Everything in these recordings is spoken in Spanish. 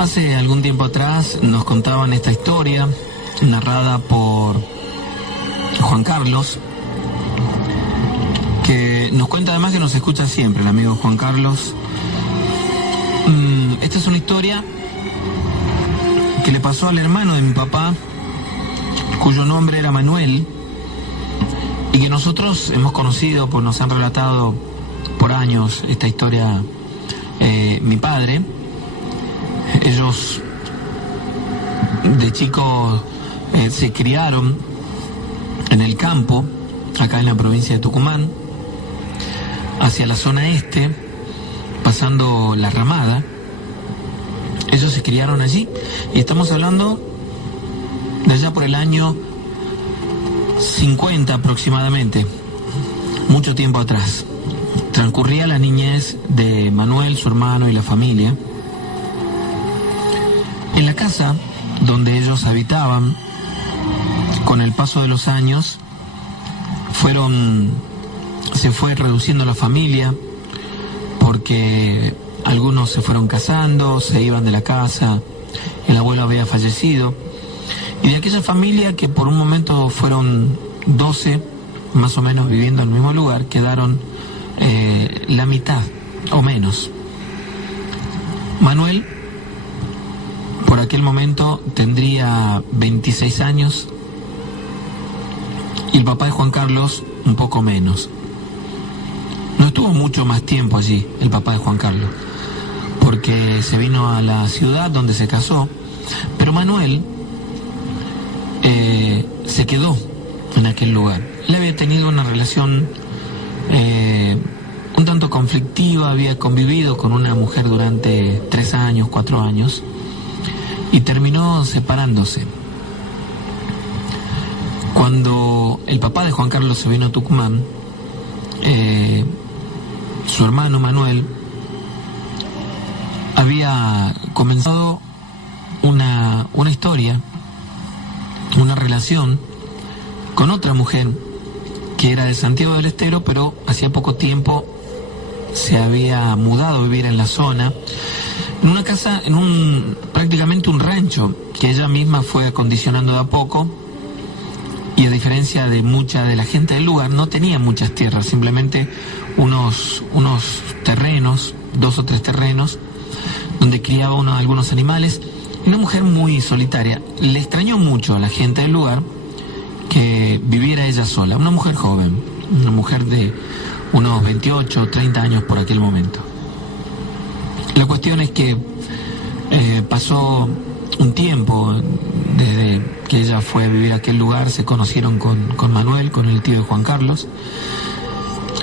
Hace algún tiempo atrás nos contaban esta historia narrada por Juan Carlos, que nos cuenta además que nos escucha siempre, el amigo Juan Carlos. Esta es una historia que le pasó al hermano de mi papá, cuyo nombre era Manuel, y que nosotros hemos conocido, pues nos han relatado por años esta historia mi padre. Ellos de chicos se criaron en el campo, acá en la provincia de Tucumán, hacia la zona este, pasando la Ramada. Ellos se criaron allí y estamos hablando de allá por el año 50 aproximadamente, mucho tiempo atrás. Transcurría la niñez de Manuel, su hermano y la familia. En la casa donde ellos habitaban, con el paso de los años, se fue reduciendo la familia, porque algunos se fueron casando, se iban de la casa, el abuelo había fallecido, y de aquella familia que por un momento fueron 12, más o menos viviendo en el mismo lugar, quedaron la mitad o menos. Manuel, por aquel momento, tendría 26 años, y el papá de Juan Carlos un poco menos. No estuvo mucho más tiempo allí el papá de Juan Carlos, porque se vino a la ciudad donde se casó, pero Manuel se quedó en aquel lugar. Él había tenido una relación un tanto conflictiva, había convivido con una mujer durante 3 años, 4 años, y terminó separándose. Cuando el papá de Juan Carlos se vino a Tucumán, su hermano Manuel había comenzado una historia, una relación con otra mujer que era de Santiago del Estero, pero hacía poco tiempo se había mudado a vivir en la zona, en una casa, prácticamente un rancho que ella misma fue acondicionando de a poco, y a diferencia de mucha de la gente del lugar, no tenía muchas tierras, simplemente unos terrenos, 2 o 3 terrenos, donde criaba algunos animales. Una mujer muy solitaria. Le extrañó mucho a la gente del lugar que viviera ella sola. Una mujer joven, una mujer de unos 28 o 30 años por aquel momento. La cuestión es que pasó un tiempo desde que ella fue a vivir a aquel lugar, se conocieron con Manuel, con el tío de Juan Carlos,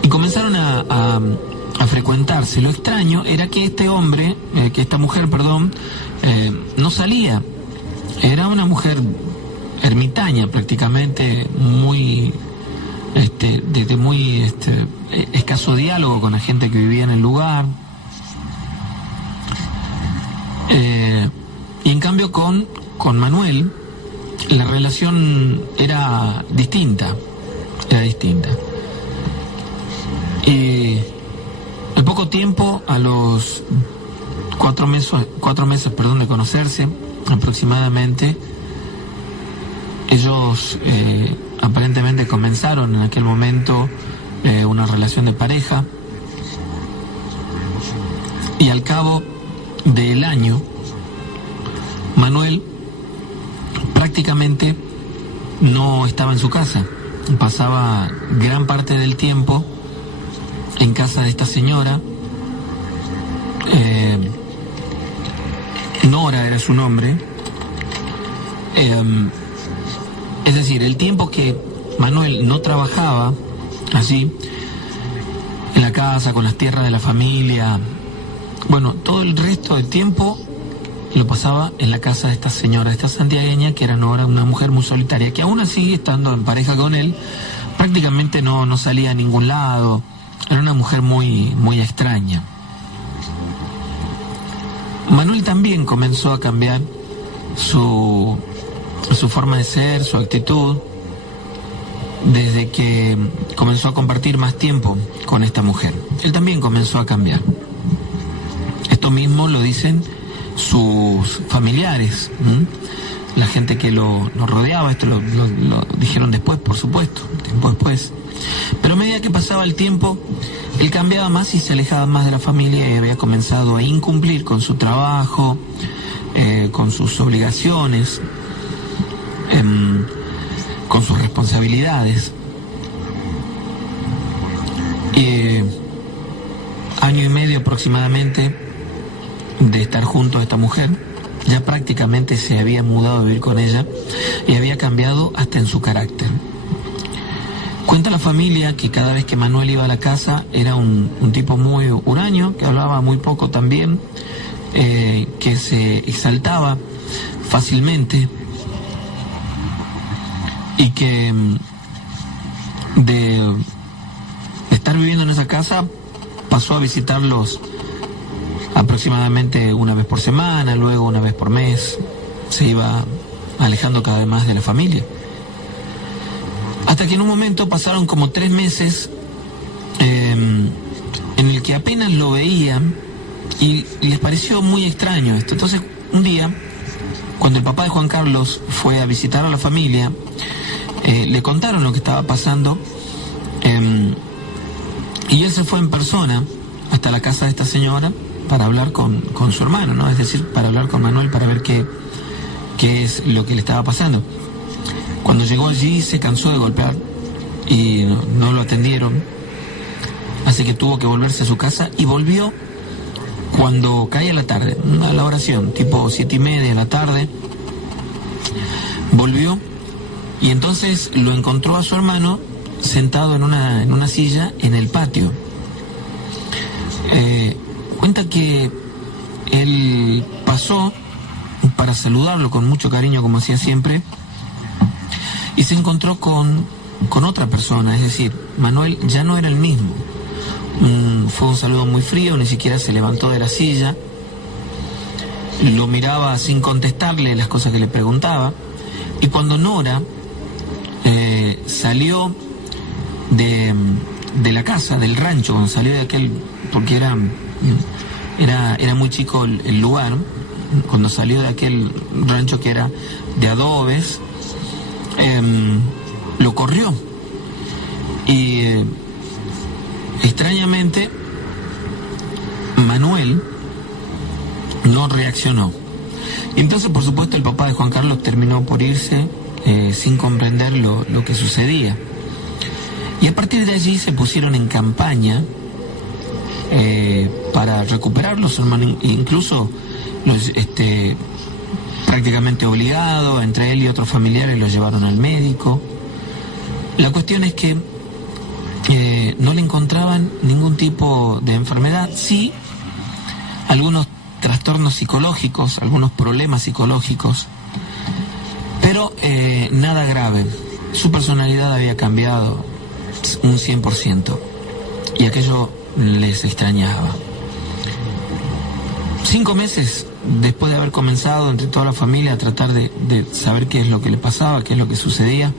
y comenzaron a frecuentarse. Lo extraño era que esta mujer, no salía. Era una mujer ermitaña prácticamente, muy muy escaso diálogo con la gente que vivía en el lugar. Y en cambio con Manuel la relación era distinta. Y al poco tiempo, a los 4 meses de conocerse aproximadamente, ellos aparentemente comenzaron en aquel momento una relación de pareja, y al cabo del año Manuel prácticamente no estaba en su casa, pasaba gran parte del tiempo en casa de esta señora. Nora era su nombre. Es decir, el tiempo que Manuel no trabajaba allí, en la casa, con las tierras de la familia, bueno, todo el resto del tiempo lo pasaba en la casa de esta señora, esta santiagueña, que era Nora, una mujer muy solitaria, que aún así, estando en pareja con él, prácticamente no salía a ningún lado. Era una mujer muy, muy extraña. Manuel también comenzó a cambiar su forma de ser, su actitud, desde que comenzó a compartir más tiempo con esta mujer. Él también comenzó a cambiar. Esto mismo lo dicen sus familiares, la gente que lo rodeaba. Esto lo dijeron después, por supuesto, tiempo después. Pero a medida que pasaba el tiempo, él cambiaba más y se alejaba más de la familia, y había comenzado a incumplir con su trabajo, con sus obligaciones, con sus responsabilidades. Año y medio aproximadamente de estar junto a esta mujer, ya prácticamente se había mudado a vivir con ella y había cambiado hasta en su carácter. Cuenta la familia que cada vez que Manuel iba a la casa era un tipo muy huraño, que hablaba muy poco también, que se exaltaba fácilmente, y que de estar viviendo en esa casa pasó a visitarlos aproximadamente una vez por semana, luego una vez por mes. Se iba alejando cada vez más de la familia. Hasta que en un momento pasaron como 3 meses en el que apenas lo veían y les pareció muy extraño esto. Entonces, un día, cuando el papá de Juan Carlos fue a visitar a la familia, le contaron lo que estaba pasando, y él se fue en persona hasta la casa de esta señora para hablar con su hermano, ¿no? Es decir, para hablar con Manuel, para ver qué es lo que le estaba pasando. Cuando llegó allí se cansó de golpear y no lo atendieron, así que tuvo que volverse a su casa, y volvió cuando caía la tarde, a la oración, tipo 7:30 de la tarde. Volvió y entonces lo encontró a su hermano sentado en una silla en el patio. Cuenta que él pasó para saludarlo con mucho cariño, como hacía siempre, y se encontró con otra persona. Es decir, Manuel ya no era el mismo. Fue un saludo muy frío, ni siquiera se levantó de la silla, lo miraba sin contestarle las cosas que le preguntaba. Y cuando Nora salió de la casa, del rancho, cuando salió de aquel, porque era muy chico el lugar, cuando salió de aquel rancho que era de adobes, lo corrió. Y extrañamente Manuel no reaccionó. Y entonces, por supuesto, el papá de Juan Carlos terminó por irse sin comprender lo que sucedía. Y a partir de allí se pusieron en campaña para recuperarlos, hermanos, incluso los, prácticamente obligados, entre él y otros familiares los llevaron al médico. La cuestión es que no le encontraban ningún tipo de enfermedad, sí algunos trastornos psicológicos, algunos problemas psicológicos, pero nada grave. Su personalidad había cambiado un 100%, y aquello les extrañaba. 5 meses después de haber comenzado entre toda la familia a tratar de saber qué es lo que le pasaba, qué es lo que sucedía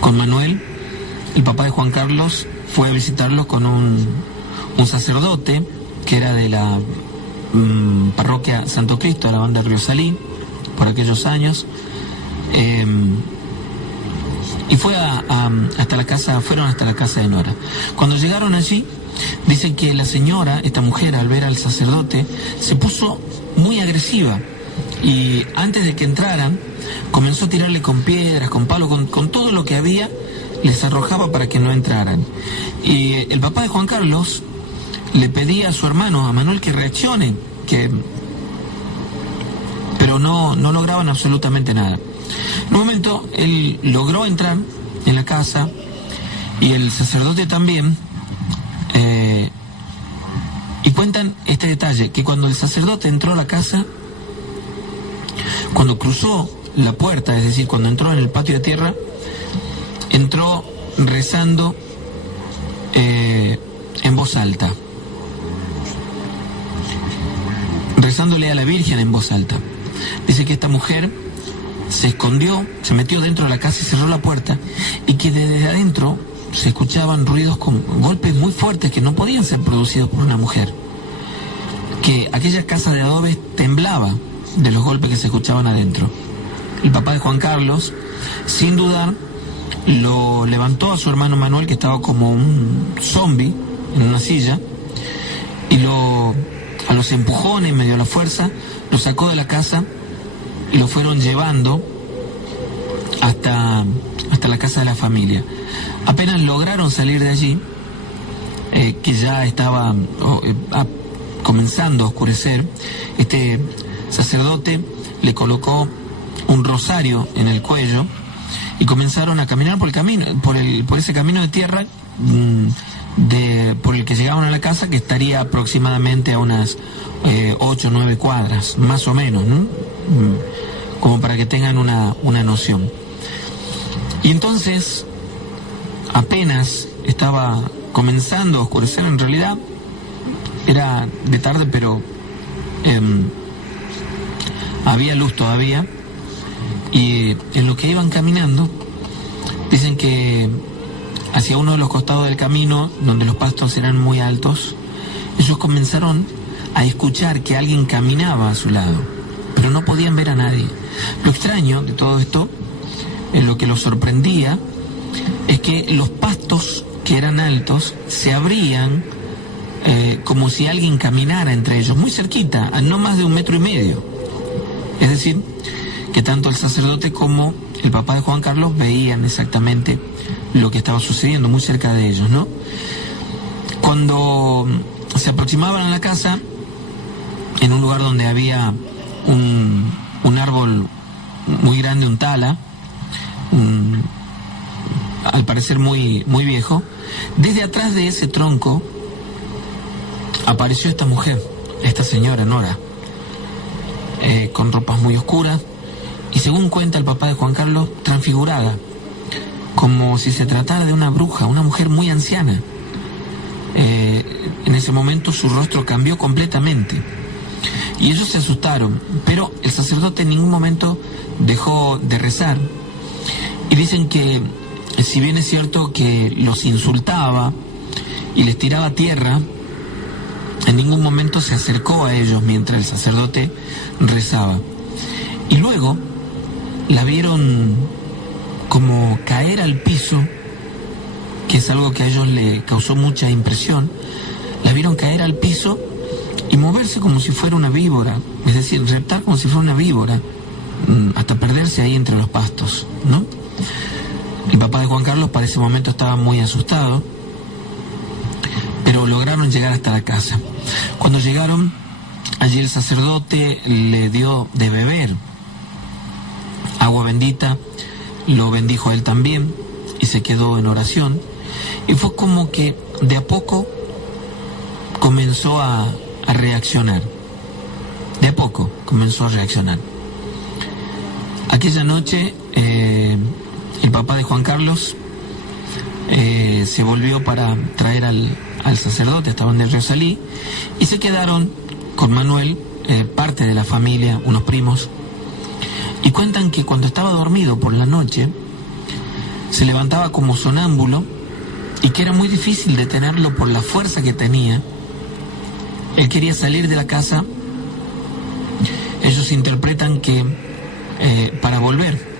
con Manuel, el papá de Juan Carlos fue a visitarlo con un sacerdote que era de la parroquia Santo Cristo, de la banda de Río Salí, por aquellos años, y fueron hasta la casa de Nora. Cuando llegaron allí, dicen que la señora, esta mujer, al ver al sacerdote, se puso muy agresiva, y antes de que entraran comenzó a tirarle con piedras, con palos, con todo lo que había, les arrojaba para que no entraran. Y el papá de Juan Carlos le pedía a su hermano, a Manuel, que reaccione, pero no lograban absolutamente nada. En un momento él logró entrar en la casa, y el sacerdote también, y cuentan este detalle, que cuando el sacerdote entró a la casa, cuando cruzó la puerta, es decir, cuando entró en el patio de tierra, entró rezando en voz alta, rezándole a la Virgen en voz alta. Dice que esta mujer se escondió, se metió dentro de la casa y cerró la puerta, y que desde adentro se escuchaban ruidos con golpes muy fuertes que no podían ser producidos por una mujer. que aquella casa de adobe temblaba de los golpes que se escuchaban adentro. El papá de Juan Carlos, sin dudar, lo levantó a su hermano Manuel, que estaba como un zombie en una silla, y a los empujones, medio a la fuerza, lo sacó de la casa y lo fueron llevando hasta la casa de la familia. Apenas lograron salir de allí, que ya estaba comenzando a oscurecer, este sacerdote le colocó un rosario en el cuello y comenzaron a caminar por el camino, por ese camino de tierra por el que llegaban a la casa, que estaría aproximadamente a unas 8 o 9 cuadras, más o menos, ¿no? Como para que tengan una noción. Y entonces, apenas estaba comenzando a oscurecer, en realidad era de tarde, pero había luz todavía, y en lo que iban caminando, dicen que hacia uno de los costados del camino, donde los pastos eran muy altos, ellos comenzaron a escuchar que alguien caminaba a su lado, pero no podían ver a nadie. Lo extraño de todo esto, lo que los sorprendía, es que los pastos, que eran altos, se abrían como si alguien caminara entre ellos, muy cerquita, a no más de 1,5 metros. Es decir, que tanto el sacerdote como el papá de Juan Carlos veían exactamente lo que estaba sucediendo muy cerca de ellos, ¿no? Cuando se aproximaban a la casa, en un lugar donde había un árbol muy grande, un tala, al parecer muy, muy viejo, desde atrás de ese tronco apareció esta mujer, esta señora Nora, con ropas muy oscuras, y según cuenta el papá de Juan Carlos, transfigurada, como si se tratara de una bruja, una mujer muy anciana. En ese momento su rostro cambió completamente y ellos se asustaron, pero el sacerdote en ningún momento dejó de rezar, y dicen que, si bien es cierto que los insultaba y les tiraba tierra, en ningún momento se acercó a ellos mientras el sacerdote rezaba. Y luego la vieron como caer al piso, que es algo que a ellos le causó mucha impresión. La vieron caer al piso y moverse como si fuera una víbora, es decir, reptar como si fuera una víbora, hasta perderse ahí entre los pastos, ¿no? El papá de Juan Carlos para ese momento estaba muy asustado, pero lograron llegar hasta la casa. Cuando llegaron, allí el sacerdote le dio de beber agua bendita, lo bendijo a él también y se quedó en oración, y fue como que de a poco comenzó a reaccionar. De a poco comenzó a reaccionar. Aquella noche el papá de Juan Carlos se volvió para traer al sacerdote, estaban en el río Salí, y se quedaron con Manuel, parte de la familia, unos primos, y cuentan que cuando estaba dormido por la noche, se levantaba como sonámbulo y que era muy difícil detenerlo por la fuerza que tenía. Él quería salir de la casa. Ellos interpretan que para volver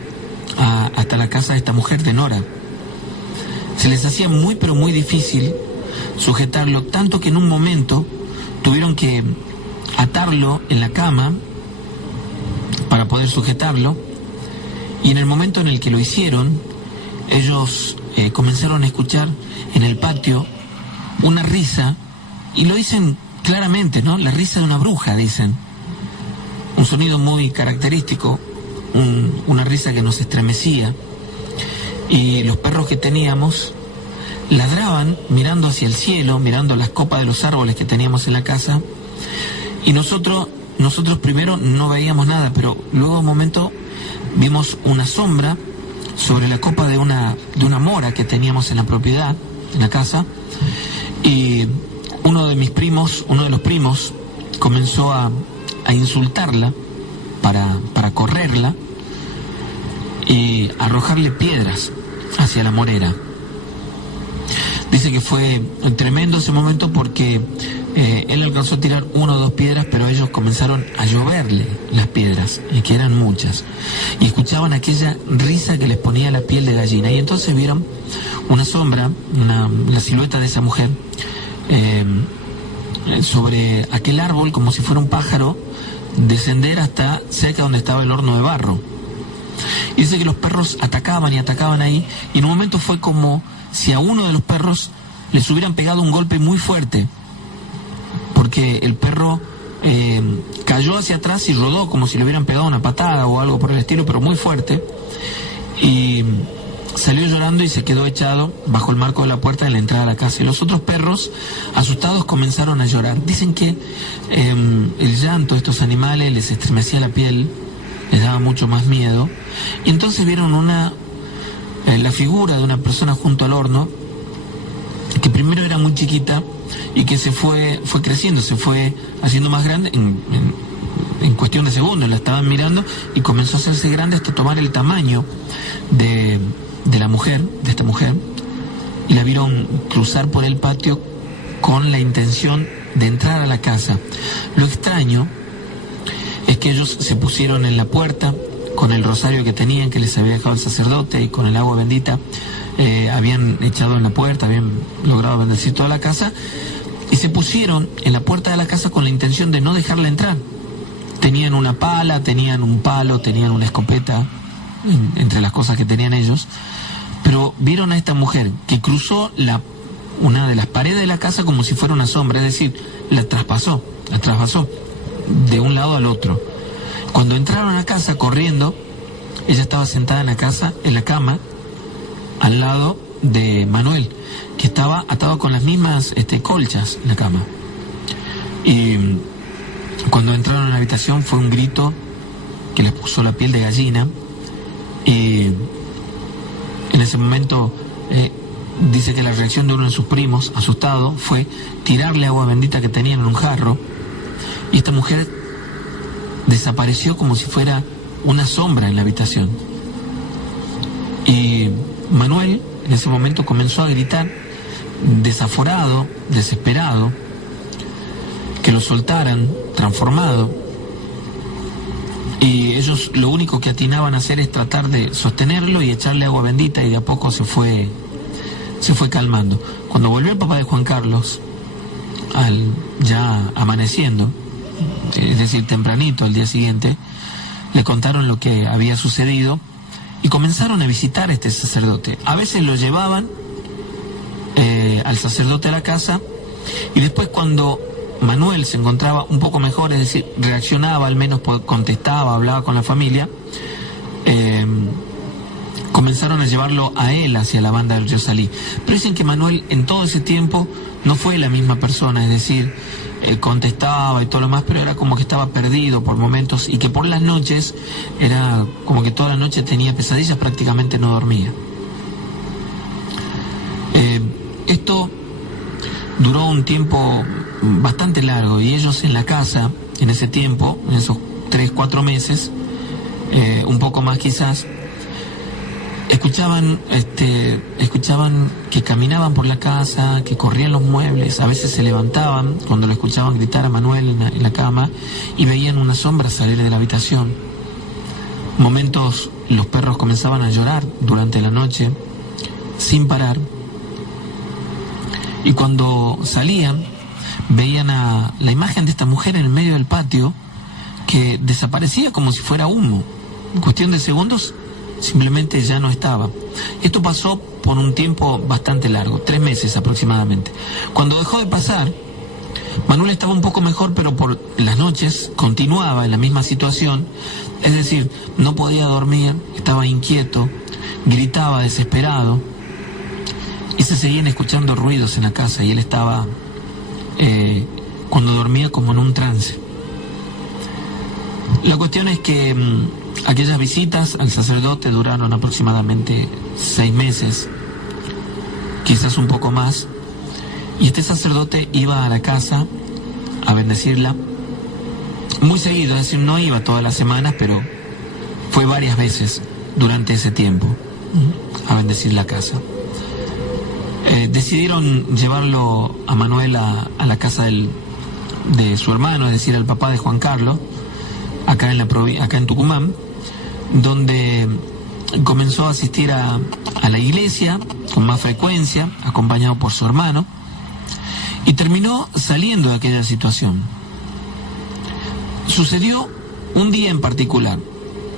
hasta la casa de esta mujer de Nora, se les hacía muy pero muy difícil sujetarlo, tanto que en un momento tuvieron que atarlo en la cama para poder sujetarlo, y en el momento en el que lo hicieron, ellos comenzaron a escuchar en el patio una risa, y lo dicen claramente, ¿no? La risa de una bruja, dicen. Un sonido muy característico, una risa que nos estremecía, y los perros que teníamos ladraban mirando hacia el cielo, mirando las copas de los árboles que teníamos en la casa, y nosotros primero no veíamos nada, pero luego de un momento vimos una sombra sobre la copa de una mora que teníamos en la propiedad, en la casa, y uno de los primos comenzó a insultarla para correrla y arrojarle piedras hacia la morera. Dice que fue tremendo ese momento porque él alcanzó a tirar 1 o 2 piedras, pero ellos comenzaron a lloverle las piedras, que eran muchas, y escuchaban aquella risa que les ponía la piel de gallina, y entonces vieron una sombra, la silueta de esa mujer sobre aquel árbol, como si fuera un pájaro, descender hasta cerca donde estaba el horno de barro. Y dice que los perros atacaban y atacaban ahí, y en un momento fue como si a uno de los perros les hubieran pegado un golpe muy fuerte, porque el perro cayó hacia atrás y rodó como si le hubieran pegado una patada o algo por el estilo, pero muy fuerte, y salió llorando y se quedó echado bajo el marco de la puerta de la entrada a la casa. Y los otros perros, asustados, comenzaron a llorar. Dicen que el llanto de estos animales les estremecía la piel, les daba mucho más miedo, y entonces vieron la figura de una persona junto al horno, que primero era muy chiquita y que se fue creciendo, se fue haciendo más grande en cuestión de segundos. La estaban mirando y comenzó a hacerse grande hasta tomar el tamaño de la mujer, de esta mujer, y la vieron cruzar por el patio con la intención de entrar a la casa. Lo extraño es que ellos se pusieron en la puerta con el rosario que tenían, que les había dejado el sacerdote, y con el agua bendita habían echado en la puerta, habían logrado bendecir toda la casa, y se pusieron en la puerta de la casa con la intención de no dejarla entrar. Tenían una pala, tenían un palo, tenían una escopeta, entre las cosas que tenían ellos, pero vieron a esta mujer que cruzó una de las paredes de la casa como si fuera una sombra, es decir, la traspasó de un lado al otro. Cuando entraron a la casa corriendo, ella estaba sentada en la cama, al lado de Manuel, que estaba atado con las mismas colchas en la cama. Y cuando entraron a la habitación fue un grito que les puso la piel de gallina, y en ese momento dice que la reacción de uno de sus primos, asustado, fue tirarle agua bendita que tenían en un jarro, y esta mujer desapareció como si fuera una sombra en la habitación. Y Manuel en ese momento comenzó a gritar, desaforado, desesperado, que lo soltaran, transformado. Y ellos lo único que atinaban a hacer es tratar de sostenerlo y echarle agua bendita, y de a poco se fue calmando. Cuando volvió el papá de Juan Carlos, ya amaneciendo, es decir, tempranito al día siguiente, le contaron lo que había sucedido y comenzaron a visitar a este sacerdote. A veces lo llevaban al sacerdote a la casa, y después, cuando Manuel se encontraba un poco mejor, es decir, reaccionaba, al menos contestaba, hablaba con la familia, comenzaron a llevarlo a él hacia la banda del río Salí. Pero dicen que Manuel en todo ese tiempo no fue la misma persona, es decir, contestaba y todo lo más, pero era como que estaba perdido por momentos, y que por las noches era como que toda la noche tenía pesadillas, prácticamente no dormía. Esto duró un tiempo bastante largo, y ellos en la casa, en ese tiempo, en esos 3-4 meses, un poco más quizás, escuchaban que caminaban por la casa, que corrían los muebles, a veces se levantaban cuando lo escuchaban gritar a Manuel en la cama, y veían una sombra salir de la habitación. Momentos los perros comenzaban a llorar durante la noche sin parar, y cuando salían veían la imagen de esta mujer en el medio del patio, que desaparecía como si fuera humo. En cuestión de segundos simplemente ya no estaba. Esto pasó por un tiempo bastante largo, 3 meses aproximadamente. Cuando dejó de pasar, Manuel estaba un poco mejor, pero por las noches continuaba en la misma situación, es decir, no podía dormir, estaba inquieto, gritaba desesperado, y se seguían escuchando ruidos en la casa, y él estaba cuando dormía como en un trance. La cuestión es que aquellas visitas al sacerdote duraron aproximadamente 6 meses, quizás un poco más, y este sacerdote iba a la casa a bendecirla muy seguido, es decir, no iba todas las semanas, pero fue varias veces durante ese tiempo a bendecir la casa. Decidieron llevarlo a Manuel a la casa de su hermano, es decir, al papá de Juan Carlos, acá en Tucumán, donde comenzó a asistir a la iglesia con más frecuencia, acompañado por su hermano, y terminó saliendo de aquella situación. Sucedió un día en particular.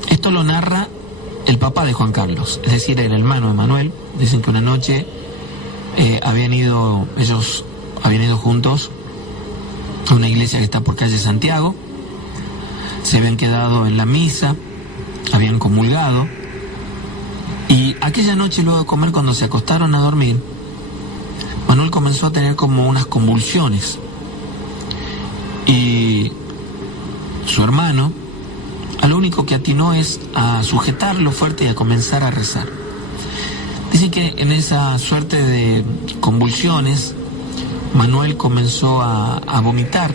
Esto lo narra el papá de Juan Carlos, es decir, el hermano de Manuel. Dicen que una noche ellos habían ido juntos a una iglesia que está por calle Santiago, se habían quedado en la misa, habían comulgado, y aquella noche, luego de comer, cuando se acostaron a dormir, Manuel comenzó a tener como unas convulsiones, y su hermano a lo único que atinó es a sujetarlo fuerte y a comenzar a rezar. Dicen que en esa suerte de convulsiones Manuel comenzó a vomitar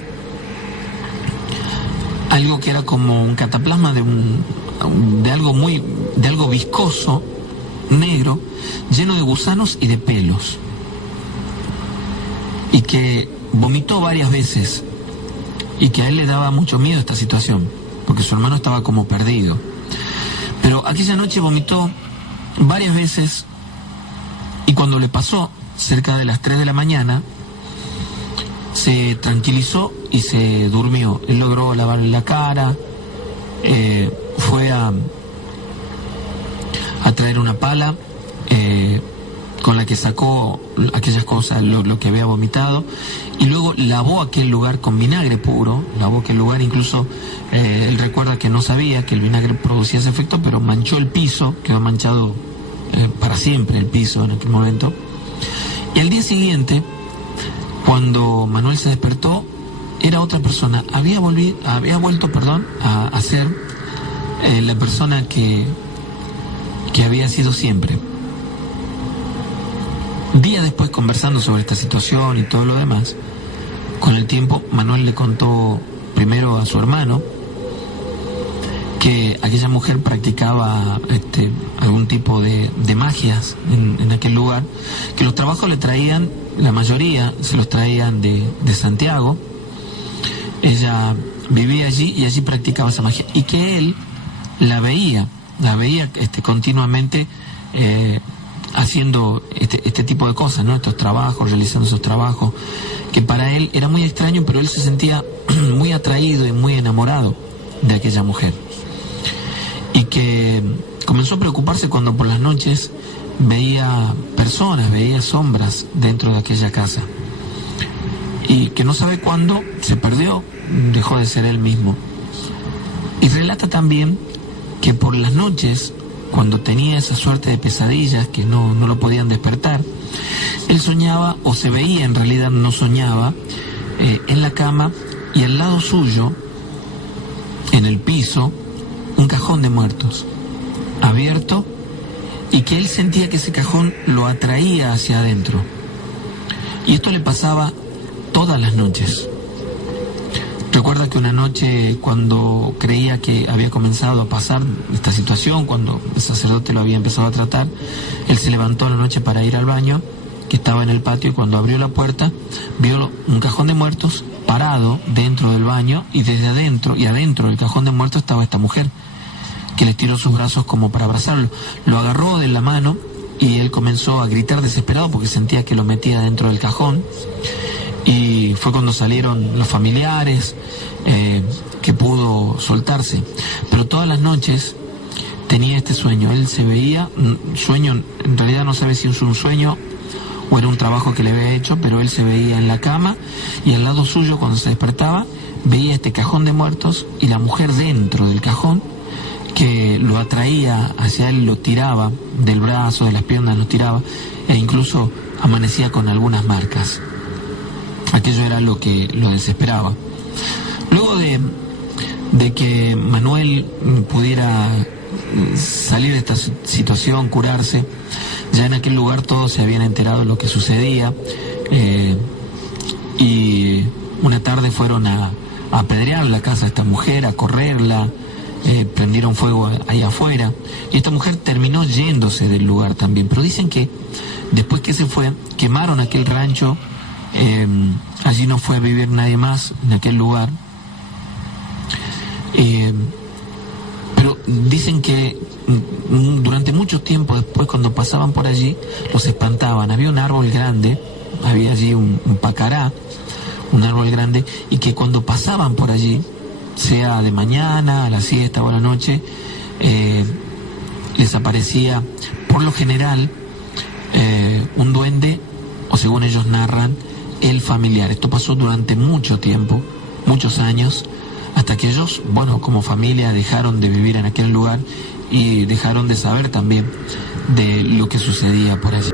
algo que era como un cataplasma de algo viscoso, negro, lleno de gusanos y de pelos, y que vomitó varias veces, y que a él le daba mucho miedo esta situación, porque su hermano estaba como perdido. Pero aquella noche vomitó varias veces, y cuando le pasó, cerca de las 3 de la mañana, se tranquilizó y se durmió. Él logró lavarle la cara, fue a traer una pala con la que sacó aquellas cosas, lo que había vomitado, y luego lavó aquel lugar con vinagre puro, lavó aquel lugar. Incluso él recuerda que no sabía que el vinagre producía ese efecto, pero manchó el piso, quedó manchado para siempre el piso en aquel momento. Y al día siguiente, cuando Manuel se despertó, era otra persona, había vuelto a ser la persona que había sido siempre. Días después, conversando sobre esta situación y todo lo demás, con el tiempo Manuel le contó primero a su hermano que aquella mujer practicaba algún tipo de magias en aquel lugar, que los trabajos le traían, la mayoría se los traían de Santiago. Ella vivía allí y allí practicaba esa magia, y que él la veía continuamente haciendo este tipo de cosas, ¿no? Estos trabajos, realizando esos trabajos, que para él era muy extraño, pero él se sentía muy atraído y muy enamorado de aquella mujer. Y que comenzó a preocuparse cuando por las noches veía personas, veía sombras dentro de aquella casa. Y que no sabe cuándo se perdió, dejó de ser él mismo. Y relata también que por las noches, cuando tenía esa suerte de pesadillas que no lo podían despertar, él soñaba, o se veía, en realidad no soñaba, en la cama, y al lado suyo, en el piso, un cajón de muertos abierto, y que él sentía que ese cajón lo atraía hacia adentro. Y esto le pasaba todas las noches. Recuerda que una noche, cuando creía que había comenzado a pasar esta situación, cuando el sacerdote lo había empezado a tratar, él se levantó a la noche para ir al baño, que estaba en el patio, y cuando abrió la puerta, vio un cajón de muertos parado dentro del baño, y desde adentro, y adentro del cajón de muertos estaba esta mujer, que le estiró sus brazos como para abrazarlo. Lo agarró de la mano, y él comenzó a gritar desesperado porque sentía que lo metía dentro del cajón. Y fue cuando salieron los familiares, que pudo soltarse. Pero todas las noches tenía este sueño. Él se veía, sueño, en realidad no sabe si es un sueño o era un trabajo que le había hecho, pero él se veía en la cama, y al lado suyo, cuando se despertaba, veía este cajón de muertos y la mujer dentro del cajón, que lo atraía hacia él, lo tiraba del brazo, de las piernas, lo tiraba, e incluso amanecía con algunas marcas. Aquello era lo que lo desesperaba. Luego de que Manuel pudiera salir de esta situación, curarse, ya en aquel lugar todos se habían enterado de lo que sucedía, y una tarde fueron a apedrear la casa de esta mujer, a correrla, prendieron fuego ahí afuera, y esta mujer terminó yéndose del lugar también. Pero dicen que Después que se fue, quemaron aquel rancho, allí no fue a vivir nadie más en aquel lugar. Pero dicen que durante mucho tiempo después, cuando pasaban por allí, los espantaban. Había un árbol grande, había allí un pacará, un árbol grande, y que cuando pasaban por allí, sea de mañana, a la siesta o a la noche, les aparecía, por lo general, un duende, o según ellos narran, el familiar. Esto pasó durante mucho tiempo, muchos años, hasta que ellos, bueno, como familia dejaron de vivir en aquel lugar y dejaron de saber también de lo que sucedía por allí.